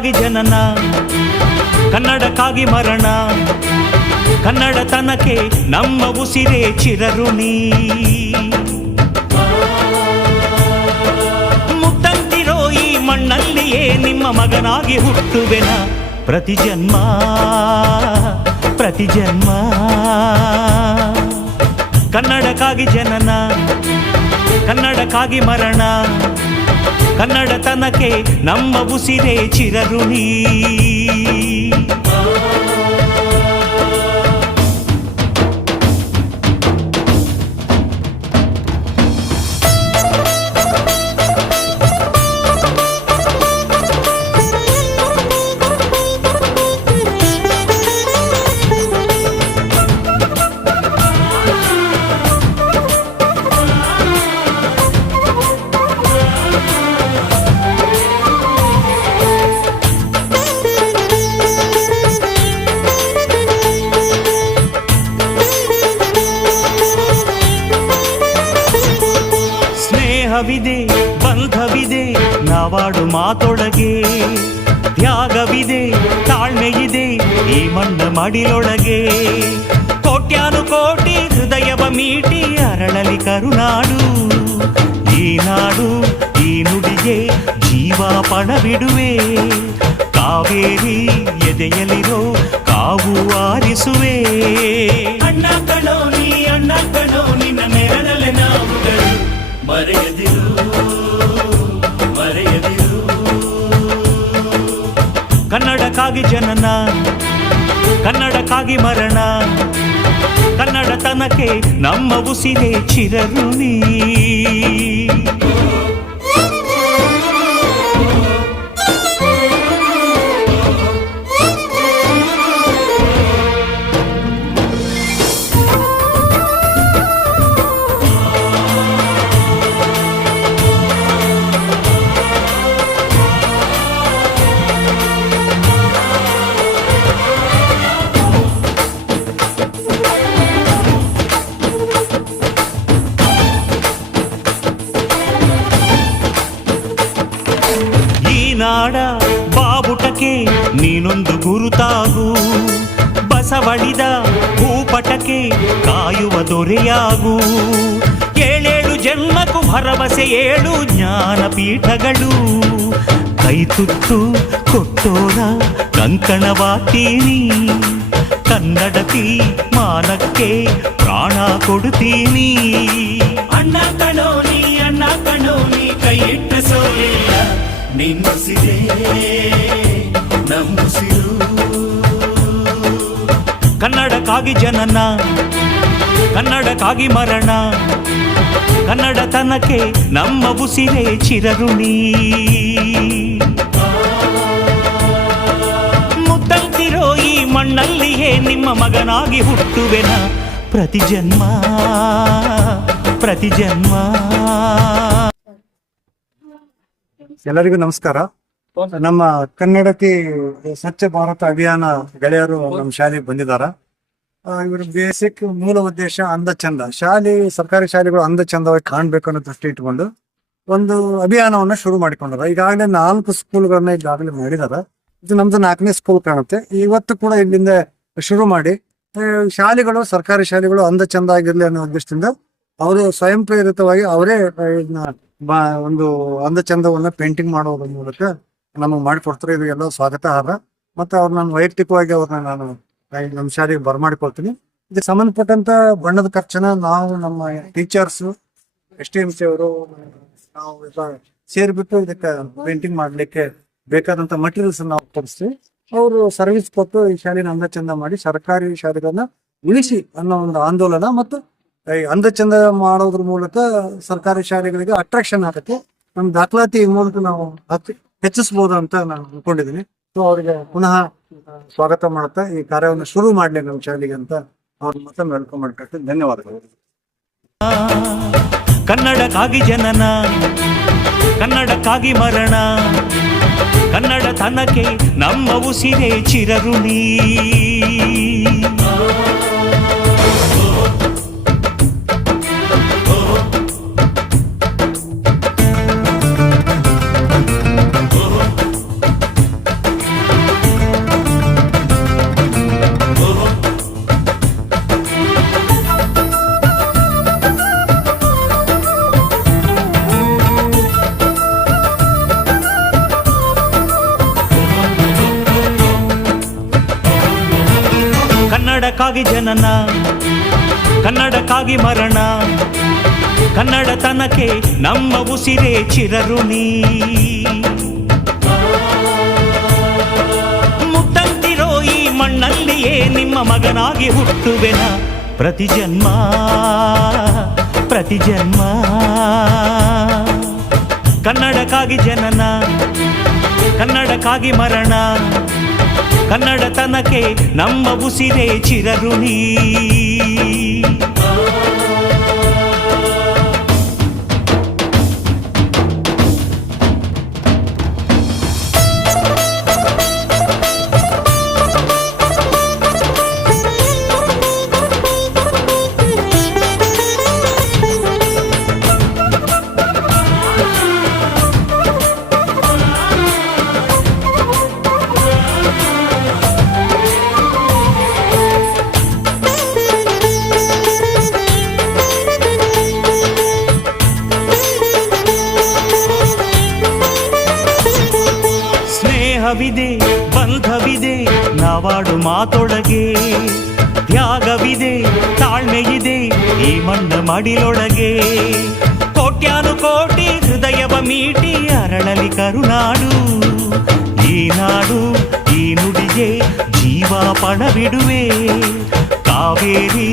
ಕನ್ನಡಕ್ಕಾಗಿ ಜನನ, ಕನ್ನಡಕ್ಕಾಗಿ ಮರಣ, ಕನ್ನಡತನಕ್ಕೆ ನಮ್ಮ ಉಸಿರೇ ಚಿರಋಣಿ. ಮುತ್ತಂತಿರೋ ಈ ಮಣ್ಣಲ್ಲಿಯೇ ನಿಮ್ಮ ಮಗನಾಗಿ ಹುಟ್ಟುವೆನ ಪ್ರತಿ ಜನ್ಮ ಪ್ರತಿ ಜನ್ಮ. ಕನ್ನಡಕ್ಕಾಗಿ ಜನನ, ಕನ್ನಡಕ್ಕಾಗಿ ಮರಣ, ಕನ್ನಡತನಕ್ಕೆ ನಮ್ಮ ಉಸಿರೇ ಚಿರಋಣಿ. ಸ್ನೇಹವಿದೆ, ಬಂಧವಿದೆ ನಾವಾಡು ಮಾತೊಳಗೆ, ತ್ಯಾಗವಿದೆ, ತಾಳ್ಮೆಯಿದೆ ಈ ಮಣ್ಣ ಮಡಿಲೊಳಗೆ. ಕೋಟ್ಯಾನು ಕೋಟಿ ಹೃದಯವ ಮೀಟಿ ಅರಳಲಿ ಕರುನಾಡು. ಈ ನಾಡು ಈ ನುಡಿಗೆ ಜೀವ ಪಣವಿಡುವೆ. ಕಾವೇರಿ ಎದೆಯಲಿರೋ ಕಾವು ಆರಿಸುವೆ. ಅಣ್ಣ ಕಣೋ ನೀ, ಅಣ್ಣ ಕಣೋ ನಿನ್ನ ನೆರಳಲೆ ನಾವುಗಳು. ಮರೆಯದಿರು ಮರೆಯದಿರು. ಕನ್ನಡಕ್ಕಾಗಿ ಜನನ, ಕನ್ನಡಕ್ಕಾಗಿ ಮರಣ, ಕನ್ನಡತನಕ್ಕೆ ನಮ್ಮ ಉಸಿರೇ ಚಿರಋಣಿ. ನಾಡ ಬಾವುಟಕ್ಕೆ ನೀನೊಂದು ಗುರುತಾಗು. ಬಸವಳಿದ ಭೂಪಟಕ್ಕೆ ಕಾಯುವ ದೊರೆಯಾಗು. ಏಳೇಳು ಜನ್ಮಕ್ಕೂ ಭರವಸೆ ಏಳು ಜ್ಞಾನಪೀಠಗಳು. ಕೈತುತ್ತು ಕೊಟ್ಟೋರ ಕಂಕಣವಾಗ್ತೀನಿ. ಕನ್ನಡತಿ ಮಾನಕ್ಕೆ ಪ್ರಾಣ ಕೊಡುತ್ತೀನಿ. ಅಣ್ಣ ಕಣೋ ನೀ, ಅಣ್ಣ ಕಣೋ ನೀ ಕೈ ಇಟ್ಟ ಸೋಲಿಲ್ಲ. ನಿನ್ನುಸಿರೇ ನಮ್ಮುಸಿರು. ಕನ್ನಡಕ್ಕಾಗಿ ಜನನ, ಕನ್ನಡಕ್ಕಾಗಿ ಮರಣ, ಕನ್ನಡತನಕ್ಕೆ ನಮ್ಮ ಉಸಿರೇ ಚಿರಋಣಿ. ಮುತ್ತಂತಿರೋ ಈ ಮಣ್ಣಲ್ಲಿಯೇ ನಿಮ್ಮ ಮಗನಾಗಿ ಹುಟ್ಟುವೆನ ಪ್ರತಿ ಜನ್ಮ ಪ್ರತಿ ಜನ್ಮ. ಎಲ್ಲರಿಗೂ ನಮಸ್ಕಾರ. ನಮ್ಮ ಕನ್ನಡತಿ ಸ್ವಚ್ಛ ಭಾರತ ಅಭಿಯಾನ ಗೆಳೆಯರು ನಮ್ಮ ಶಾಲೆಗೆ ಬಂದಿದ್ದಾರೆ. ಇವರು ಬೇಸಿಕ್ ಮೂಲ ಉದ್ದೇಶ ಅಂದ ಚಂದ, ಸರ್ಕಾರಿ ಶಾಲೆಗಳು ಅಂದ ಚಂದವಾಗಿ ಕಾಣ್ಬೇಕು ಅನ್ನೋ ದೃಷ್ಟಿ ಇಟ್ಕೊಂಡು ಒಂದು ಅಭಿಯಾನವನ್ನ ಶುರು ಮಾಡಿಕೊಂಡಾರ. ಈಗಾಗಲೇ 4 ಸ್ಕೂಲ್ಗಳನ್ನ ಈಗಾಗಲೇ ಮಾಡಿದಾರ. ಇದು ನಮ್ದು 4ನೇ ಸ್ಕೂಲ್ ಕಾಣುತ್ತೆ. ಇವತ್ತು ಕೂಡ ಇಲ್ಲಿಂದ ಶುರು ಮಾಡಿ ಶಾಲೆಗಳು, ಸರ್ಕಾರಿ ಶಾಲೆಗಳು ಅಂದ ಚಂದ ಆಗಿರ್ಲಿ ಅನ್ನೋ ಉದ್ದೇಶದಿಂದ ಅವರು ಸ್ವಯಂ ಪ್ರೇರಿತವಾಗಿ ಅವರೇ ಒಂದು ಅಂದ ಚಂದವನ್ನ ಪೇಂಟಿಂಗ್ ಮಾಡೋದ್ರ ಮೂಲಕ ನಮಗೆ ಮಾಡಿಕೊಡ್ತಾರೆ. ಇದು ಎಲ್ಲ ಸ್ವಾಗತಾರ್ಹ. ಮತ್ತೆ ಅವ್ರು ನಾನು ವೈಯಕ್ತಿಕವಾಗಿ ಅವ್ರನ್ನ ನಾನು ನಮ್ಮ ಶಾಲೆಗೆ ಬರಮಾಡಿಕೊಳ್ತೀನಿ. ಇದಕ್ಕೆ ಸಂಬಂಧಪಟ್ಟಂತ ಬಣ್ಣದ ಖರ್ಚನ್ನ ನಾವು ನಮ್ಮ ಟೀಚರ್ಸ್, STMC ಅವರು ನಾವು ಸೇರಿಬಿಟ್ಟು ಇದಕ್ಕೆ ಪೇಂಟಿಂಗ್ ಮಾಡ್ಲಿಕ್ಕೆ ಬೇಕಾದಂತ ಮಟೀರಿಯಲ್ಸ್ ನಾವು ಕೊಡಿಸ್ತೀವಿ. ಅವರು ಸರ್ವಿಸ್ ಕೊಟ್ಟು ಈ ಶಾಲೆನ ಅಂದ ಚಂದ ಮಾಡಿ ಸರ್ಕಾರಿ ಶಾಲೆಗಳನ್ನ ಉಳಿಸಿ ಅನ್ನೋ ಒಂದು ಆಂದೋಲನ ಮತ್ತು ಅಂದ ಚಂದ ಮಾಡೋದ್ರ ಮೂಲಕ ಸರ್ಕಾರಿ ಶಾಲೆಗಳಿಗೆ ಅಟ್ರಾಕ್ಷನ್ ಆಗುತ್ತೆ. ನಮ್ಮ ದಾಖಲಾತಿ ಮೂಲಕ ನಾವು ಹೆಚ್ಚಿಸಬಹುದು ಅಂತ ನಾನು ಅನ್ಕೊಂಡಿದ್ದೀನಿ. ಸೊ ಅವರಿಗೆ ಪುನಃ ಸ್ವಾಗತ ಮಾಡುತ್ತಾ ಈ ಕಾರ್ಯವನ್ನು ಶುರು ಮಾಡ್ಲಿ ನಮ್ಮ ಶಾಲೆಗೆ ಅಂತ ಅವ್ರ ಮತ್ತೊಮ್ಮೆ ವೆಲ್ಕಮ್ ಮಾಡ್ಕೊಳ್ತೀನಿ. ಧನ್ಯವಾದಗಳು. ಕನ್ನಡಕ್ಕಾಗಿ ಜನನ, ಕನ್ನಡಕ್ಕಾಗಿ ಮರಣ, ಕನ್ನಡತನಕ್ಕೆ ನಮ್ಮ ಉಸಿರೇ ಚಿರಋಣಿ. ಕನ್ನಡಕ್ಕಾಗಿ ಜನನ, ಕನ್ನಡಕ್ಕಾಗಿ ಮರಣ, ಕನ್ನಡತನಕ್ಕೆ ನಮ್ಮ ಉಸಿರೇ ಚಿರಋಣಿ. ಮುತ್ತಂತಿರೋ ಈ ಮಣ್ಣಲ್ಲಿಯೇ ನಿಮ್ಮ ಮಗನಾಗಿ ಹುಟ್ಟುವೆನ ಪ್ರತಿ ಜನ್ಮ ಪ್ರತಿ ಜನ್ಮ. ಕನ್ನಡಕ್ಕಾಗಿ ಜನನ, ಕನ್ನಡಕ್ಕಾಗಿ ಮರಣ, ಕನ್ನಡತನಕ್ಕೆ ನಮ್ಮ ಉಸಿರೇ ಚಿರಋಣಿ. ಸ್ನೇಹವಿದೆ, ಬಂಧವಿದೆ ನಾವಾಡು ಮಾತೊಳಗೆ, ತ್ಯಾಗವಿದೆ, ತಾಳ್ಮೆಯಿದೆ ಈ ಮಣ್ಣ ಮಡಿಲೊಳಗೆ. ಕೋಟ್ಯಾನು ಕೋಟಿ ಹೃದಯವ ಮೀಟಿ ಅರಳಲಿ ಕರುನಾಡು. ಈ ನಾಡು ಈ ನುಡಿಗೆ ಜೀವ ಪಣವಿಡುವೆ. ಕಾವೇರಿ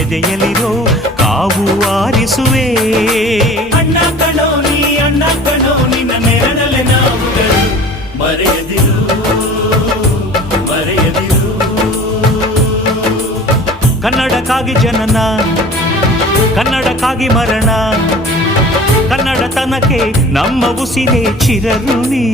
ಎದೆಯಲಿರೋ ಕಾವು ಆರಿಸುವೆ. ಅಣ್ಣ ಕಣೋ ನೀ, ಅಣ್ಣ ಕಣೋ ನಿನ್ನ ನೆರಳಲೆ ನಾವುಗಳು. ಮರೆಯದಿರು ಮರೆಯದಿರು. ಕನ್ನಡಕ್ಕಾಗಿ ಜನನ, ಕನ್ನಡಕ್ಕಾಗಿ ಮರಣ, ಕನ್ನಡತನಕ್ಕೆ ನಮ್ಮ ಉಸಿರೇ ಚಿರಋಣಿ.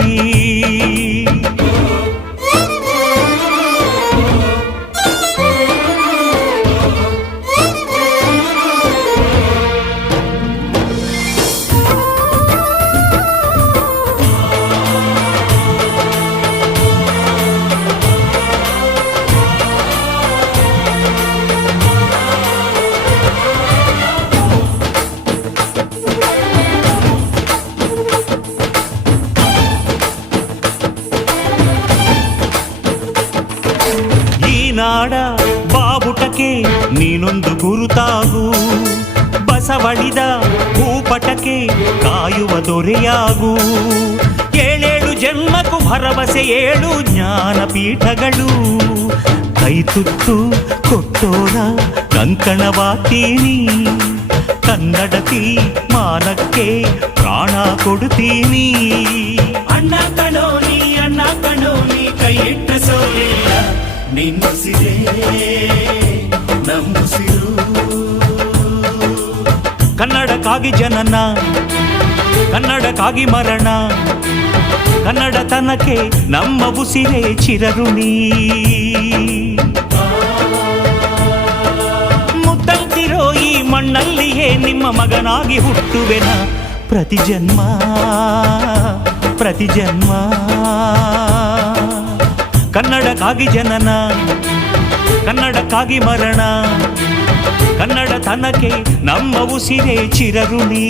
ನಾಡ ಬಾವುಟಕ್ಕೆ ನೀನೊಂದು ಗುರುತಾಗು. ಬಸವಳಿದ ಭೂಪಟಕ್ಕೆ ಕಾಯುವ ದೊರೆಯಾಗು. ಏಳೇಳು ಜನ್ಮಕ್ಕೂ ಭರವಸೆ ಏಳು ಜ್ಞಾನಪೀಠಗಳು. ಕೈ ತುತ್ತು ಕೊಟ್ಟೋರ ಕಂಕಣವಾಗ್ತೀನಿ. ಕನ್ನಡತಿ ಮಾನಕ್ಕೆ ಪ್ರಾಣ ಕೊಡುತ್ತೀನಿ. ಅಣ್ಣ ಕಣೋ ನೀ, ಅಣ್ಣ ಕಣೋ ನೀ ಕೈ ಇಟ್ಟ ಸೋಲಿಲ್ಲ. ನಿನ್ನುಸಿರೇ ನಮ್ಮುಸಿರು. ಕನ್ನಡಕ್ಕಾಗಿ ಜನನ, ಕನ್ನಡಕ್ಕಾಗಿ ಮರಣ, ಕನ್ನಡತನಕ್ಕೆ ನಮ್ಮ ಉಸಿರೇ ಚಿರಋಣಿ. ಮುತ್ತಂತಿರೋ ಈ ಮಣ್ಣಲ್ಲಿಯೇ ನಿಮ್ಮ ಮಗನಾಗಿ ಹುಟ್ಟುವೆನ ಪ್ರತಿ ಜನ್ಮ ಪ್ರತಿ ಜನ್ಮ. ಕನ್ನಡಕ್ಕಾಗಿ ಜನನ, ಕನ್ನಡಕ್ಕಾಗಿ ಮರಣ, ಕನ್ನಡತನಕ್ಕೆ ನಮ್ಮ ಉಸಿರೇ ಚಿರಋಣಿ.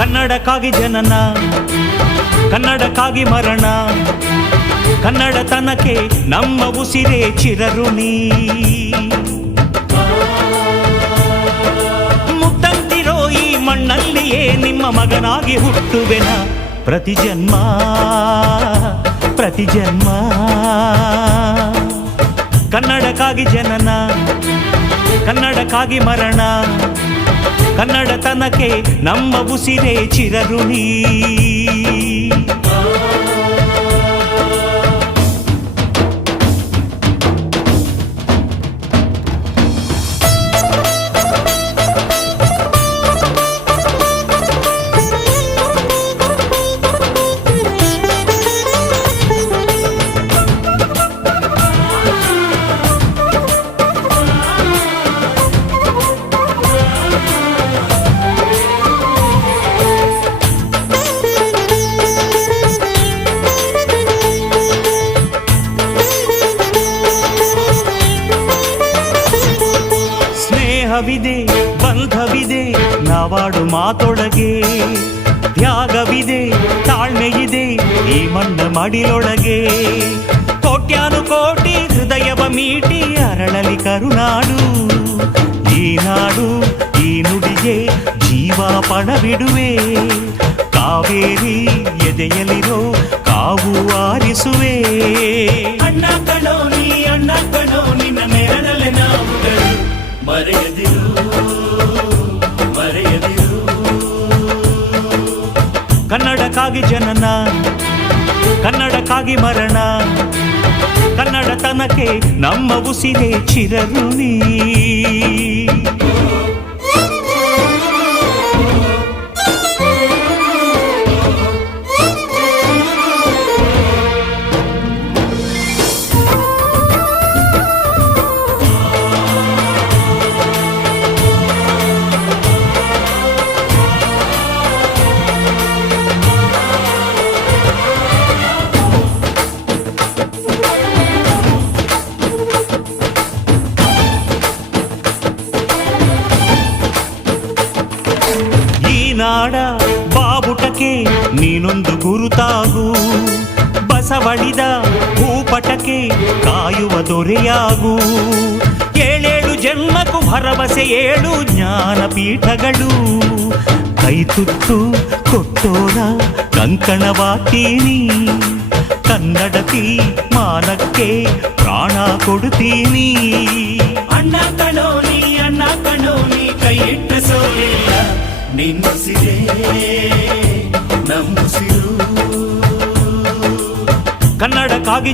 ಕನ್ನಡಕ್ಕಾಗಿ ಜನನ, ಕನ್ನಡಕ್ಕಾಗಿ ಮರಣ, ಕನ್ನಡತನಕ್ಕೆ ನಮ್ಮ ಉಸಿರೇ ಚಿರಋಣಿ. ಮುತ್ತಂತಿರೋ ಈ ಮಣ್ಣಲ್ಲಿಯೇ ನಿಮ್ಮ ಮಗನಾಗಿ ಹುಟ್ಟುವೆನ ಪ್ರತಿ ಜನ್ಮ ಪ್ರತಿ ಜನ್ಮ. ಕನ್ನಡಕ್ಕಾಗಿ ಜನನ, ಕನ್ನಡಕ್ಕಾಗಿ ಮರಣ, ಕನ್ನಡತನಕ್ಕೆ ನಮ್ಮ ಉಸಿರೇ ಚಿರಋಣಿ. ಸ್ನೇಹವಿದೆ ಬಂಧವಿದೆ ನಾವಾಡು ಮಾತೊಳಗೆ, ತ್ಯಾಗವಿದೆ ತಾಳ್ಮೆಯಿದೆ ಈ ಮಣ್ಣ ಮಡಿಯೊಳಗೆ. ಕೋಟ್ಯಾನು ಕೋಟಿ ಹೃದಯವ ಮೀಟಿ ಅರಳಲಿ ಕರುನಾಡು, ಈ ನಾಡು ಈ ನುಡಿಗೆ ಜೀವ ಪಣವಿಡುವೆ. ಕಾವೇರಿ ಎದೆಯಲಿರೋ ಕಾವು ಆರಿಸುವೆ. ಅಣ್ಣ ಕಣೋ ನೀ ಅಣ್ಣ ಕಣೋ ನಿನ್ನ ನೆರಳಲೆ ನಾವುಗಳು, ಮರೆಯದಿರು ಮರೆಯದಿರು. ಕನ್ನಡಕ್ಕಾಗಿ ಜನನ ಕನ್ನಡಕ್ಕಾಗಿ ಮರಣ, ಕನ್ನಡತನಕ್ಕೆ ನಮ್ಮ ಉಸಿರೇ ಚಿರಋಣಿ. ನಾಡ ಬಾವುಟಕ್ಕೆ ನೀನೊಂದು ಗುರುತಾಗು, ಬಸವಳಿದ ಭೂಪಟಕ್ಕೆ ಕಾಯುವ ದೊರೆಯಾಗು. ಏಳೇಳು ಜನ್ಮಕ್ಕೂ ಭರವಸೆ ಏಳು ಜ್ಞಾನಪೀಠಗಳು, ಕೈತುತ್ತು ಕೊಟ್ಟೋರ ಕಂಕಣವಾಗ್ತೀನಿ. ಕನ್ನಡತಿ ಮಾನಕ್ಕೆ ಪ್ರಾಣ ಕೊಡುತ್ತೀನಿ. ಅಣ್ಣ ಕಣೋ ನೀ ಅಣ್ಣ ಕಣೋ ನೀ ಕೈ ಇಟ್ಟ ಸೋಲಿಲ್ಲ, ನಿನ್ನುಸಿರೇ ನಮ್ಮುಸಿರು. ಕನ್ನಡಕ್ಕಾಗಿ